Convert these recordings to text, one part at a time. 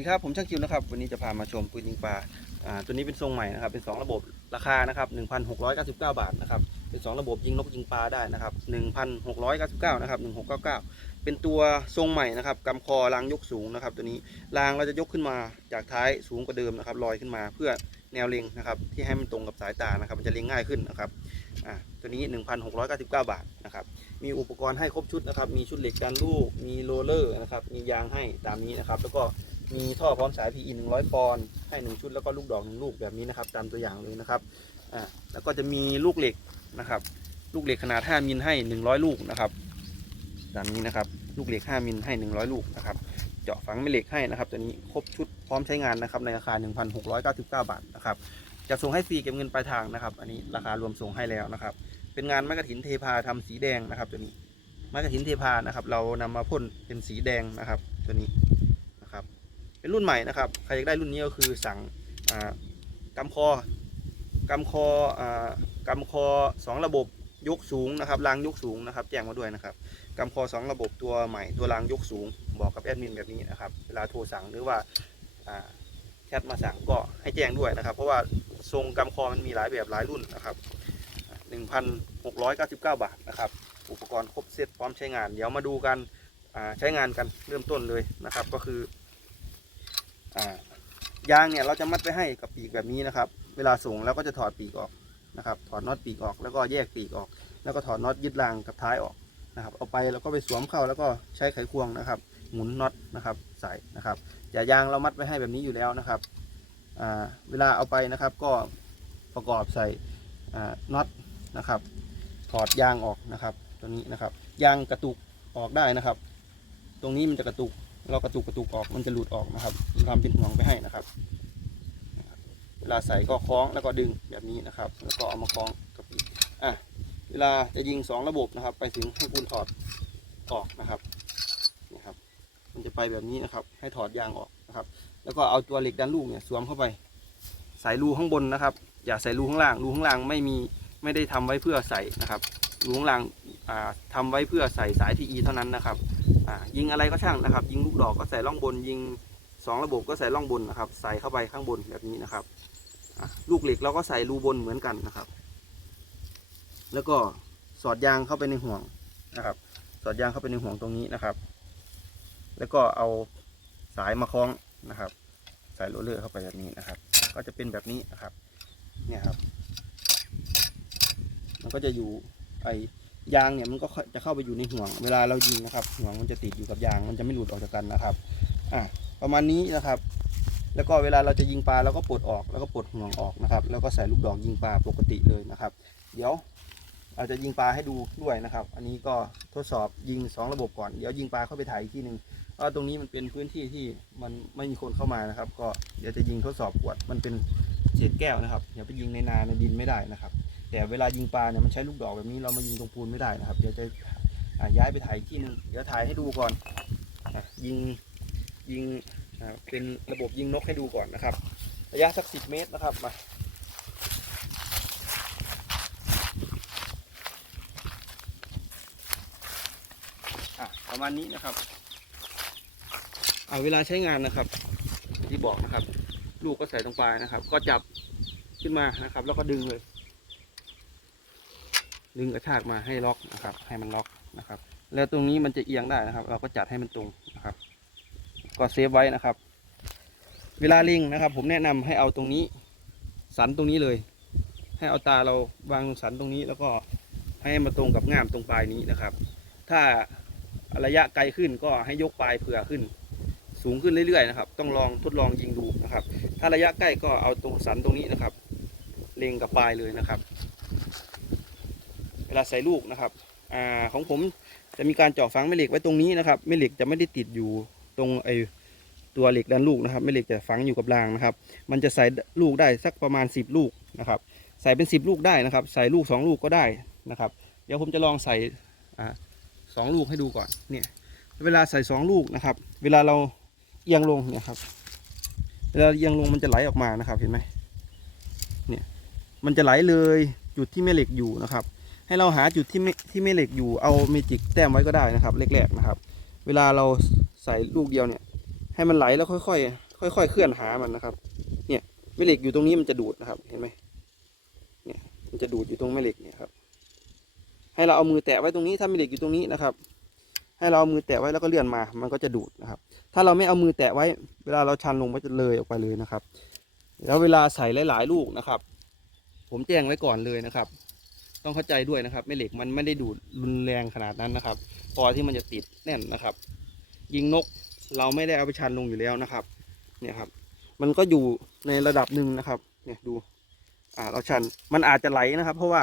ดีครับ ผมช่างคิวนะครับ วันนี้จะพามาชมปืนยิงปลาอ่าตัวนี้เป็นทรงใหม่นะครับ เป็น 2 ระบบราคานะครับ1,699 บาทนะครับ เป็น 2 ระบบยิงนกยิงปลาได้นะครับ1,699นะครับ1699 เป็นตัวทรงใหม่นะครับกำคอรางยกสูงนะครับ ตัวนี้รางเราจะยกขึ้นมาจากท้ายสูงกว่าเดิมนะครับลอยขึ้นมาเพื่อแนวเล็งนะครับที่ให้มันตรงกับสายตานะครับ มันจะเล็งง่ายขึ้นนะครับอ่าตัวนี้ 1,699 บาทนะครับมีอุปกรณ์ให้ครบชุดนะครับ มีชุดเหล็กดันลูก มีโรเลอร์นะครับ มียางให้ตามนี้นะครับ แล้วก็ มีท่อพร้อมสาย PE 100 ปอนด์ให้ 1 ชุดแล้วก็ลูกดอกหนึ่งลูกแบบนี้นะครับ ตามตัวอย่างเลยนะครับอ่าแล้วก็จะมีลูกเหล็กนะครับ ลูกเหล็กขนาด 5 มิลให้ 100 ลูกนะครับตามนี้นะครับ ลูกเหล็ก 5 มิลให้ 100 ลูกนะครับ เจาะฝังแม่เหล็กให้นะครับ ตัวนี้ครบชุดพร้อมใช้งานนะครับในราคา 1,699 บาทนะครับจะส่งให้ฟรีเก็บเงินปลายทางนะครับ อันนี้ราคารวมส่งให้แล้วนะครับ เป็นงานไม้กระถินเทพาทำสีแดงนะครับ ตัวนี้ไม้กระถินเทพานะครับ เรานำมาพ่นเป็นสีแดงนะครับ ตัวนี้ เป็นรุ่นใหม่นะครับ ใครอยากได้รุ่นนี้ก็คือสั่งอ่ากำคอกำคออ่ากำคอสองระบบยกสูงนะครับรางยกสูงนะครับ แจ้งมาด้วยนะครับกำคอสองระบบตัวใหม่ตัวรางยกสูง บอกกับแอดมินแบบนี้นะครับ เวลาโทรสั่งหรือว่าแชทมาสั่งก็ให้แจ้งด้วยนะครับ เพราะว่าทรงกำคอมันมีหลายแบบหลายรุ่นนะครับ 1,699 บาทนะครับ อุปกรณ์ครบเซตพร้อมใช้งาน เดี๋ยวมาดูกันใช้งานกันเริ่มต้นเลยนะครับ ก็คือ ยางเนี่ยเราจะมัดไปให้กับปีกแบบนี้นะครับ เวลาส่งแล้วก็จะถอดปีกออกนะครับ ถอดน็อตปีกออกแล้วก็แยกปีกออก แล้วก็ถอดน็อตยึดรางกับท้ายออกนะครับ เอาไปแล้วก็ไปสวมเข้าแล้วก็ใช้ไขควงนะครับ หมุนน็อตนะครับใส่นะครับอย่ายางเรามัดไว้ให้แบบนี้อยู่แล้วนะครับเวลาเอาไปนะครับก็ประกอบใส่น็อตนะครับ ถอดยางออกนะครับ ตัวนี้นะครับ ยางกระตุกออกได้นะครับ ตรงนี้มันจะกระตุก เรากระตุกกระตุกออกมันจะหลุดออกนะครับทำเป็นห่วงไปให้นะครับเวลาใส่ก็คล้องแล้วก็ดึงแบบนี้นะครับ แล้วก็เอามาคล้องกับปีกอะเวลาจะยิงสองระบบนะครับ ไปถึงให้คุณถอดออกนะครับนี่ครับ มันจะไปแบบนี้นะครับ ให้ถอดยางออกนะครับ แล้วก็เอาตัวเหล็กดันลูกเนี่ยสวมเข้าไป ใส่รูข้างบนนะครับ อย่าใส่รูข้างล่าง รูข้างล่างไม่มีไม่ได้ทำไว้เพื่อใส่นะครับรูข้างล่างอ่าทำไว้เพื่อใส่สาย PE เท่านั้นนะครับ ยิงอะไรก็ช่างนะครับ ยิงลูกดอกก็ใส่ร่องบน ยิงสองระบบก็ใส่ร่องบนนะครับ ใส่เข้าไปข้างบนแบบนี้นะครับลูกเหล็กเราก็ใส่รูบนเหมือนกันนะครับ แล้วก็สอดยางเข้าไปในห่วงนะครับ สอดยางเข้าไปในห่วงตรงนี้นะครับ แล้วก็เอาสายมาคล้องนะครับใส่โรเลอร์เข้าไปแบบนี้นะครับ ก็จะเป็นแบบนี้นะครับ เนี่ยครับ มันก็จะอยู่ไอ ยางเนี่ยมันก็จะเข้าไปอยู่ในห่วง เวลาเรายิงนะครับ ห่วงมันจะติดอยู่กับยาง มันจะไม่หลุดออกจากกันนะครับ อะประมาณนี้นะครับ แล้วก็เวลาเราจะยิงปลาเราก็ปลดออก แล้วก็ปลดห่วงออกนะครับ แล้วก็ใส่ลูกดอกยิงปลาปกติเลยนะครับ เดี๋ยวเราจะยิงปลาให้ดูด้วยนะครับ อันนี้ก็ทดสอบยิงสองระบบก่อน เดี๋ยวยิงปลาเข้าไปถ่ายอีกที่หนึ่งเพราะว่าตรงนี้มันเป็นพื้นที่ที่มันไม่มีคนเข้ามานะครับ ก็เดี๋ยวจะยิงทดสอบขวด มันเป็นเศษแก้วนะครับ อย่าไปยิงในนาในดินไม่ได้นะครับ แต่เวลายิงปลาเนี่ยมันใช้ลูกดอกแบบนี้เรามายิงตรงปูนไม่ได้นะครับ เดี๋ยวจะย้ายไปถ่ายที่หนึงเดี๋ยวถ่ายให้ดูก่อนยิงยิงเป็นระบบยิงนกให้ดูก่อนนะครับ ระยะสักสิบเมตรนะครับมาประมาณนี้นะครับเอาเวลาใช้งานนะครับ ที่บอกนะครับ ลูกก็ใส่ตรงปลายนะครับ ก็จับขึ้นมานะครับ แล้วก็ดึงเลย ดึงกระชากมาให้ล็อกนะครับ ให้มันล็อกนะครับ แล้วตรงนี้มันจะเอียงได้นะครับ เราก็จัดให้มันตรงนะครับ ก็เซฟไว้นะครับ เวลาลิงนะครับ ผมแนะนำให้เอาตรงนี้ สันตรงนี้เลย ให้เอาตาเราวางตรงสันตรงนี้แล้วก็ให้มาตรงกับง่ามตรงปลายนี้นะครับ ถ้าระยะไกลขึ้นก็ให้ยกปลายเผื่อขึ้น สูงขึ้นเรื่อยๆนะครับ ต้องลองทดลองยิงดูนะครับ ถ้าระยะใกล้ก็เอาตรงสันตรงนี้นะครับ เล็งกับปลายเลยนะครับ เวลาใส่ลูกนะครับอ่าของผมจะมีการเจาะฝังแม่เหล็กไว้ตรงนี้นะครับแม่เหล็กจะไม่ได้ติดอยู่ตรงไอตัวเหล็กด้านลูกนะครับแม่เหล็กจะฝังอยู่กับรางนะครับ มันจะใส่ลูกได้สักประมาณ 10 ลูกนะครับ ใส่เป็น 10 ลูกได้นะครับ ใส่ลูก 2 ลูกก็ได้นะครับ เดี๋ยวผมจะลองใส่อ่าสองลูกให้ดูก่อนเนี่ยเวลาใส่สองลูกนะครับ เวลาเราเอียงลงเนี่ยครับเวลาเอียงลงมันจะไหลออกมานะครับเห็นไหมเนี่ยมันจะไหลเลยจุดที่แม่เหล็กอยู่นะครับ ให้เราหาจุดที่ไม่ที่แม่เหล็กอยู่เอาเมจิกแต้มไว้ก็ได้นะครับแรกๆนะครับ เวลาเราใส่ลูกเดียวเนี่ย ให้มันไหลแล้วค่อยๆค่อยๆเคลื่อนหามันนะครับ เนี่ยแม่เหล็กอยู่ตรงนี้มันจะดูดนะครับเห็นไหมเนี่ยมันจะดูดอยู่ตรงแม่เหล็กเนี่ยครับ ให้เราเอามือแตะไว้ตรงนี้ถ้าแม่เหล็กอยู่ตรงนี้นะครับ ให้เราเอามือแตะไว้แล้วก็เลื่อนมา มันก็จะดูดนะครับ ถ้าเราไม่เอามือแตะไว้ เวลาเราชันลงมันจะเลยออกไปเลยนะครับ แล้วเวลาใส่หลาย ๆ ลูกนะครับ ผมแจ้งไว้ก่อนเลยนะครับ ต้องเข้าใจด้วยนะครับแม่เหล็กมันไม่ได้ดูดรุนแรงขนาดนั้นนะครับ พอที่มันจะติดแน่นนะครับ ยิงนกเราไม่ได้เอาไปชันลงอยู่แล้วนะครับ เนี่ยครับ มันก็อยู่ในระดับหนึ่งนะครับ เนี่ยดู อ่าเราชันมันอาจจะไหลนะครับ เพราะว่า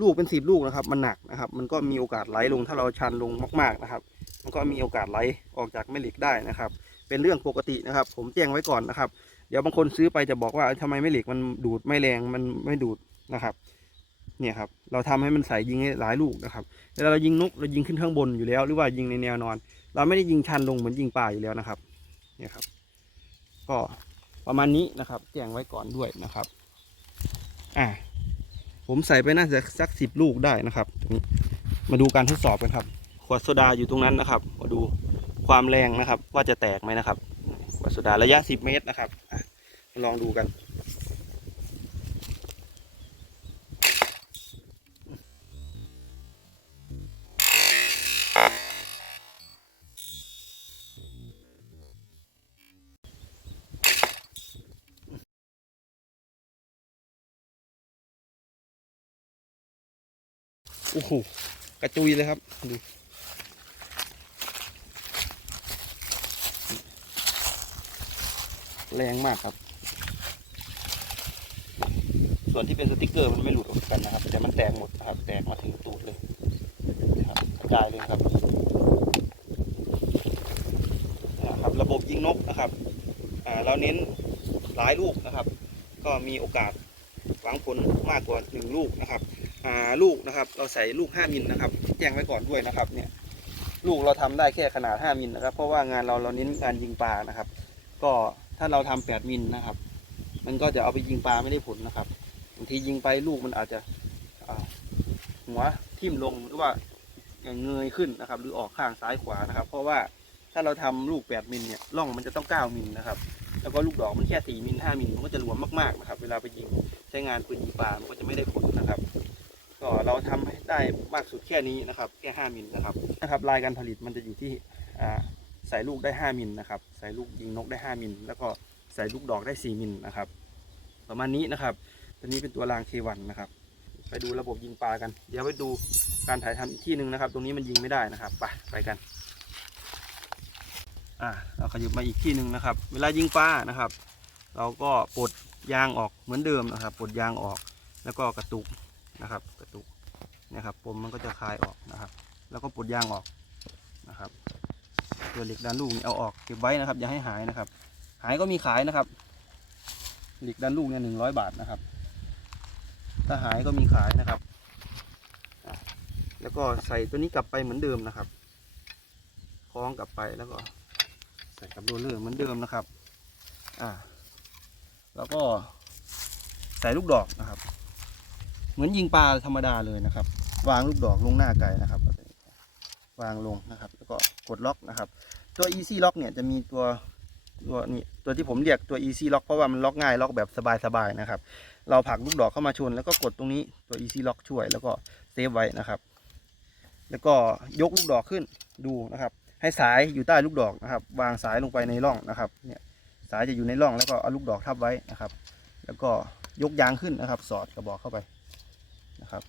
ลูกเป็นสิบลูกนะครับ มันหนักนะครับ มันก็มีโอกาสไหลลงถ้าเราชันลงมาก ๆนะครับ มันก็มีโอกาสไหลออกจากแม่เหล็กได้นะครับ เป็นเรื่องปกตินะครับ ผมแจ้งไว้ก่อนนะครับ เดี๋ยวบางคนซื้อไปจะบอกว่าทำไมแม่เหล็กมันดูดไม่แรงมันไม่ดูดนะครับ เนี่ยครับเราทำให้มันใส่ยิงให้หลายลูกนะครับเวลาเรายิงนกเรายิงขึ้นข้างบนอยู่แล้ว หรือว่ายิงในแนวนอน เราไม่ได้ยิงชันลงเหมือนยิงป่าอยู่แล้วนะครับเนี่ยครับ ก็ประมาณนี้นะครับแจ้งไว้ก่อนด้วยนะครับอ่าผมใส่ไปน่าจะสักสิบลูกได้นะครับตรงนี้มาดูการทดสอบกันครับ ขวดโซดาอยู่ตรงนั้นนะครับ มาดูความแรงนะครับ ว่าจะแตกไหมนะครับขวดโซดาระยะสิบเมตรนะครับอะลองดูกัน อ้โหกระจุยเลยครับดูแรงมากครับ ส่วนที่เป็นสติกเกอร์มันไม่หลุดออกกันนะครับ แต่มันแตกหมดนะครับ แตกมาถึงตูดเลยครับกระจายเลยครับนะครับ ระบบยิงนกนะครับอ่าเราเน้นหลายลูกนะครับ ก็มีโอกาสหวังผลมากกว่าหนึ่งลูกนะครับ ลูกนะครับ เราใส่ลูก 5มิลนะครับ แจ้งไว้ก่อนด้วยนะครับ เนี่ยลูกเราทำได้แค่ขนาด 5มิลนะครับ เพราะว่างานเราเราเน้นการยิงปลานะครับ ก็ถ้าเราทำ8มิลนะครับ มันก็จะเอาไปยิงปลาไม่ได้ผลนะครับบางทียิงไปลูกมันอาจจะหัวทิ่มลงหรือว่าเงยขึ้นนะครับ หรือออกข้างซ้ายขวานะครับ เพราะว่าถ้าเราทำลูก 8มิลเนี่ยร่องมันจะต้อง 9มิลนะครับแล้วก็ลูกดอกมันแค่ 4มิล5มิลมันก็จะรวมมากๆนะครับ เวลาไปยิงใช้งานปืนยิงปลามันก็จะไม่ได้ผลนะครับ ก็เราทำให้ได้มากสุดแค่นี้นะครับแค่ 5มิลนะครับนะครับลายการผลิตมันจะอยู่ที่ใส่ลูกได้ 5มิลนะครับใส่ลูกยิงนกได้ 5มิลแล้วก็ใส่ลูกดอกได้ 4มิลนะครับประมาณนี้นะครับตัวนี้เป็นตัวรางเควันนะครับไปดูระบบยิงปลากัน เดี๋ยวไปดูการถ่ายทำอีกที่หนึ่งนะครับ ตรงนี้มันยิงไม่ได้นะครับไปไปกันอ่าเราขยับมาอีกที่หนึ่งนะครับ เวลายิงปลานะครับ เราก็ปลดยางออกเหมือนเดิมนะครับปลดยางออกแล้วก็กระตุกนะครับ นะครับปมมันก็จะคลายออกนะครับ แล้วก็ปลดยางออกนะครับตัวเหล็กด้านลูกนี่เอาออกเก็บไว้นะครับ อย่าให้หายนะครับ หายก็มีขายนะครับ เหล็กด้านลูกเนี่ยหนึ่งร้อยบาทนะครับ ถ้าหายก็มีขายนะครับ แล้วก็ใส่ตัวนี้กลับไปเหมือนเดิมนะครับ คล้องกลับไปแล้วก็ใส่กับโรลเลอร์เหมือนเดิมนะครับ อ่า แล้วก็ใส่ลูกดอกนะครับ เหมือนยิงปลาธรรมดาเลยนะครับ วางลูกดอกลงหน้าไก่นะครับ วางลงนะครับ แล้วก็กดล็อกนะครับ ตัว easy lock เนี่ยจะมีตัวตัวนี้ตัวที่ผมเรียกตัว easy lock เพราะว่ามันล็อกง่ายล็อกแบบสบายๆนะครับ เราผลักลูกดอกเข้ามาชน แล้วก็กดตรงนี้ตัว easy lock ช่วยแล้วก็เซฟไว้นะครับ แล้วก็ยกลูกดอกขึ้นดูนะครับ ให้สายอยู่ใต้ลูกดอกนะครับ วางสายลงไปในร่องนะครับเนี่ยสายจะอยู่ในร่องแล้วก็เอาลูกดอกทับไว้นะครับ แล้วก็ยกยางขึ้นนะครับ สอดกระบอกเข้าไปนะครับ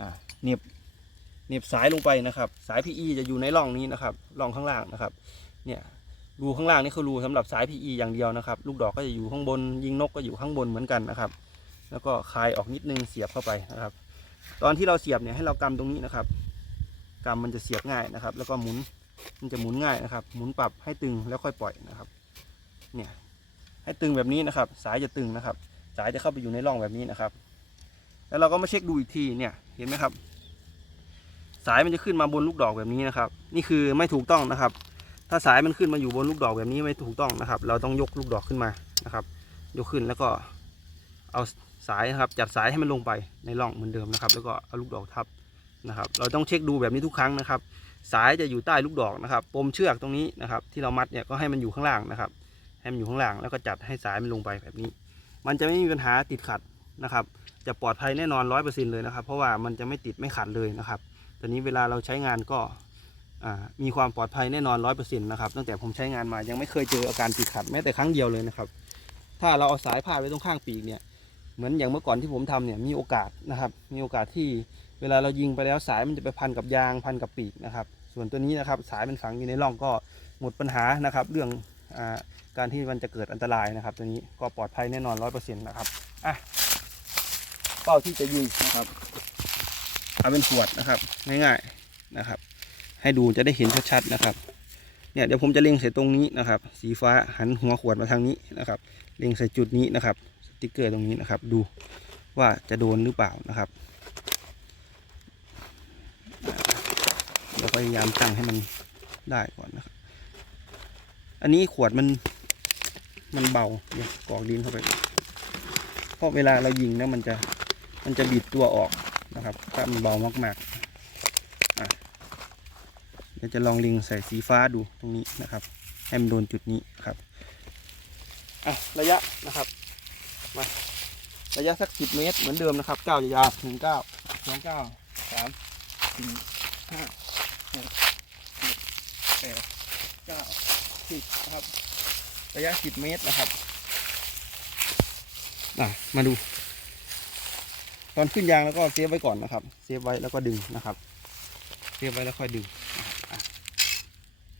อ่าเน็บเน็บสายลงไปนะครับ สาย PE จะอยู่ในร่องนี้นะครับร่องข้างล่างนะครับ เนี่ยรูข้างล่างนี่คือรูสำหรับสาย PE อย่างเดียวนะครับ ลูกดอกก็จะอยู่ข้างบน ยิงนกก็อยู่ข้างบนเหมือนกันนะครับ แล้วก็คลายออกนิดนึงเสียบเข้าไปนะครับ ตอนที่เราเสียบเนี่ยให้เรากำตรงนี้นะครับกำมันจะเสียบง่ายนะครับ แล้วก็หมุนมันจะหมุนง่ายนะครับ หมุนปรับให้ตึงแล้วค่อยปล่อยนะครับ เนี่ยให้ตึงแบบนี้นะครับ สายจะตึงนะครับ สายจะเข้าไปอยู่ในร่องแบบนี้นะครับ แล้วเราก็มาเช็คดูอีกทีเนี่ย เห็นไหมครับ สายมันจะขึ้นมาบนลูกดอกแบบนี้นะครับ นี่คือไม่ถูกต้องนะครับ ถ้าสายมันขึ้นมาอยู่บนลูกดอกแบบนี้ไม่ถูกต้องนะครับ เราต้องยกลูกดอกขึ้นมานะครับ ยกขึ้นแล้วก็เอาสายนะครับ จัดสายให้มันลงไปในร่องเหมือนเดิมนะครับ แล้วก็เอาลูกดอกทับนะครับ เราต้องเช็คดูแบบนี้ทุกครั้งนะครับ สายจะอยู่ใต้ลูกดอกนะครับ ปมเชือกตรงนี้นะครับ ที่เรามัดเนี่ยก็ให้มันอยู่ข้างล่างนะครับให้มันอยู่ข้างล่างแล้วก็จัดให้สายมันลงไปแบบนี้ มันจะไม่มีปัญหาติดขัด นะครับ จะปลอดภัยแน่นอนร้อยเปอร์เซ็นเลยนะครับ เพราะว่ามันจะไม่ติดไม่ขัดเลยนะครับตอนนี้เวลาเราใช้งานก็มีความปลอดภัยแน่นอนร้อยเปอร์เซ็นต์นะครับตั้งแต่ผมใช้งานมายังไม่เคยเจออาการติดขัดแม้แต่ครั้งเดียวเลยนะครับ ถ้าเราเอาสายพาดไว้ตรงข้างปีกเนี่ยเหมือนอย่างเมื่อก่อนที่ผมทำเนี่ยมีโอกาสนะครับ มีโอกาสที่เวลาเรายิงไปแล้วสายมันจะไปพันกับยางพันกับปีกนะครับส่วนตัวนี้นะครับสายมันฝังอยู่ในร่องก็หมดปัญหานะครับ เรื่องอการที่มันจะเกิดอันตรายนะครับ ตัวนี้ก็ปลอดภัยแน่นอนร้อยเปอร์เซ็นต์นะครับอะ เป้าที่จะยิงนะครับ เอาเป็นขวดนะครับ ง่ายๆนะครับ ให้ดูจะได้เห็นชัดๆนะครับ เนี่ยเดี๋ยวผมจะเล็งใส่ตรงนี้นะครับ สีฟ้าหันหัวขวดมาทางนี้นะครับ เล็งใส่จุดนี้นะครับ สติ๊กเกอร์ตรงนี้นะครับ ดูว่าจะโดนหรือเปล่านะครับเราพยายามตั้งให้มันได้ก่อนนะครับ อันนี้ขวดมันมันเบาเดี๋ยกรอกดินเข้าไป เพราะเวลาเรายิงนะมันจะ มันจะบิดตัวออกนะครับถ้ามันเบามากๆอะเดี๋ยวจะลองเล็งใส่สีฟ้าดูตรงนี้นะครับให้มันโดนจุดนี้ครับอะระยะนะครับมาระยะสักสิบเมตรเหมือนเดิมนะครับเก้ายาวหนึ่งเก้าสองเก้าสามสี่ห้าหกเจ็ดแปดเก้าสิบนะครับ ระยะสิบเมตรนะครับอะมาดู ตอนขึ้นยางแล้วก็เซฟไว้ก่อนนะครับ เซฟไว้แล้วก็ดึงนะครับ เซฟไว้แล้วค่อยดึงนะครับอะ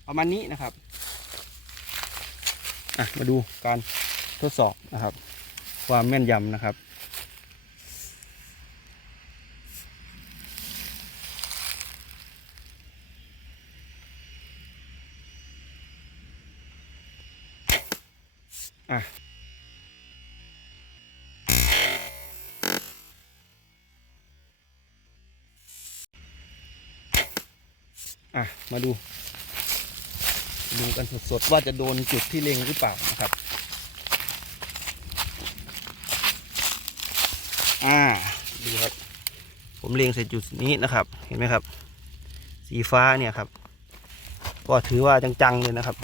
ประมาณนี้นะครับอะมาดูการทดสอบนะครับ ความแม่นยำนะครับอะ อะมาดู ดูกันสดๆว่าจะโดนจุดที่เล็งหรือเปล่านะครับ อ่าดูครับ ผมเล็งใส่จุดนี้นะครับ เห็นไหมครับ สีฟ้าเนี่ยครับ ก็ถือว่าจังๆเลยนะครับ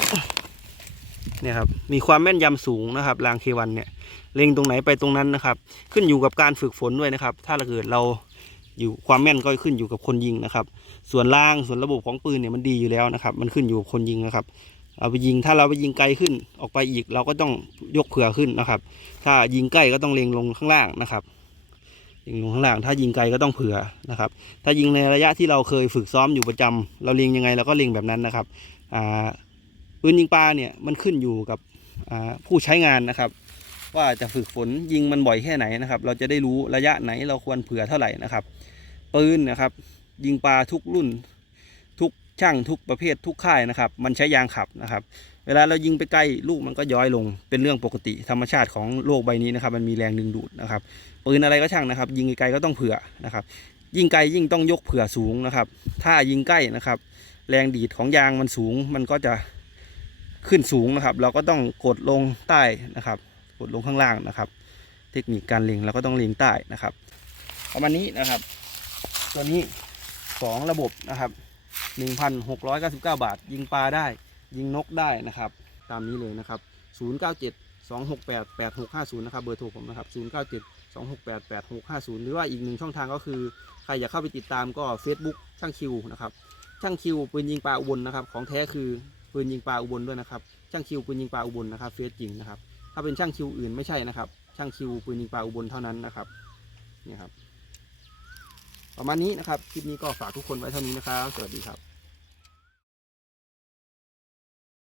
เนี่ยครับมีความแม่นยำสูงนะครับรางเควันเนี่ยเล็งตรงไหนไปตรงนั้นนะครับ ขึ้นอยู่กับการฝึกฝนด้วยนะครับ ถ้าเราเกิดเรา อยู่ความแม่นก็ขึ้นอยู่กับคนยิงนะครับ ส่วนล่างส่วนระบบของปืนเนี่ยมันดีอยู่แล้วนะครับ มันขึ้นอยู่กับคนยิงนะครับเอาไปยิงถ้าเราไปยิงไกลขึ้นออกไปอีกเราก็ต้องยกเผื่อขึ้นนะครับ ถ้ายิงใกล้ก็ต้องเล็งลงข้างล่างนะครับเล็งลงข้างล่าง ถ้ายิงไกลก็ต้องเผื่อนะครับ ถ้ายิงในระยะที่เราเคยฝึกซ้อมอยู่ประจำเราเล็งยังไงเราก็เล็งแบบนั้นนะครับอ่าปืนยิงปลาเนี่ยมันขึ้นอยู่กับผู้ใช้งานนะครับ ว่าจะฝึกฝนยิงมันบ่อยแค่ไหนนะครับ เราจะได้รู้ระยะไหนเราควรเผื่อเท่าไหร่นะครับ ปืนนะครับ ยิงปลาทุกรุ่น ทุกช่างทุกประเภททุกค่ายนะครับ มันใช้ยางขับนะครับ เวลาเรายิงไปใกล้ลูกมันก็ย้อยลง เป็นเรื่องปกติธรรมชาติของโลกใบนี้นะครับ มันมีแรงดึงดูดนะครับปืนอะไรก็ช่างนะครับ ยิงไกลก็ต้องเผื่อนะครับ ยิงไกลยิ่งต้องยกเผื่อสูงนะครับ ถ้ายิงใกล้นะครับ แรงดีดของยางมันสูง มันก็จะขึ้นสูงนะครับ เราก็ต้องกดลงใต้นะครับ กดลงข้างล่างนะครับ เทคนิคการเล็งเราก็ต้องเล็งใต้นะครับ ประมาณนี้นะครับ ตัวนี้สองระบบนะครับหนึ่งพันหกร้อยเก้าสิบเก้าบาท ยิงปลาได้ ยิงนกได้นะครับ ตามนี้เลยนะครับศูนย์เก้าเจ็ดสองหกแปดแปดหกห้าศูนย์นะครับ เบอร์โทรผมนะครับศูนย์เก้าเจ็ดสองหกแปดแปดหกห้าศูนย์หรือว่าอีกหนึ่งช่องทางก็คือ ใครอยากเข้าไปติดตามก็ Facebook ช่างคิวนะครับ ช่างคิวปืนยิงปลาอุบลนะครับ ของแท้คือปืนยิงปลาอุบลด้วยนะครับ ช่างคิวปืนยิงปลาอุบลนะครับ เฟซจริงนะครับ ถ้าเป็นช่างคิวอื่นไม่ใช่นะครับ ช่างคิวปืนยิงปลาอุบลเท่านั้นนะครับ นี่ครับ ประมาณนี้นะครับ คลิปนี้ก็ฝากทุกคนไว้เท่านี้นะครับ สวัสดีครับ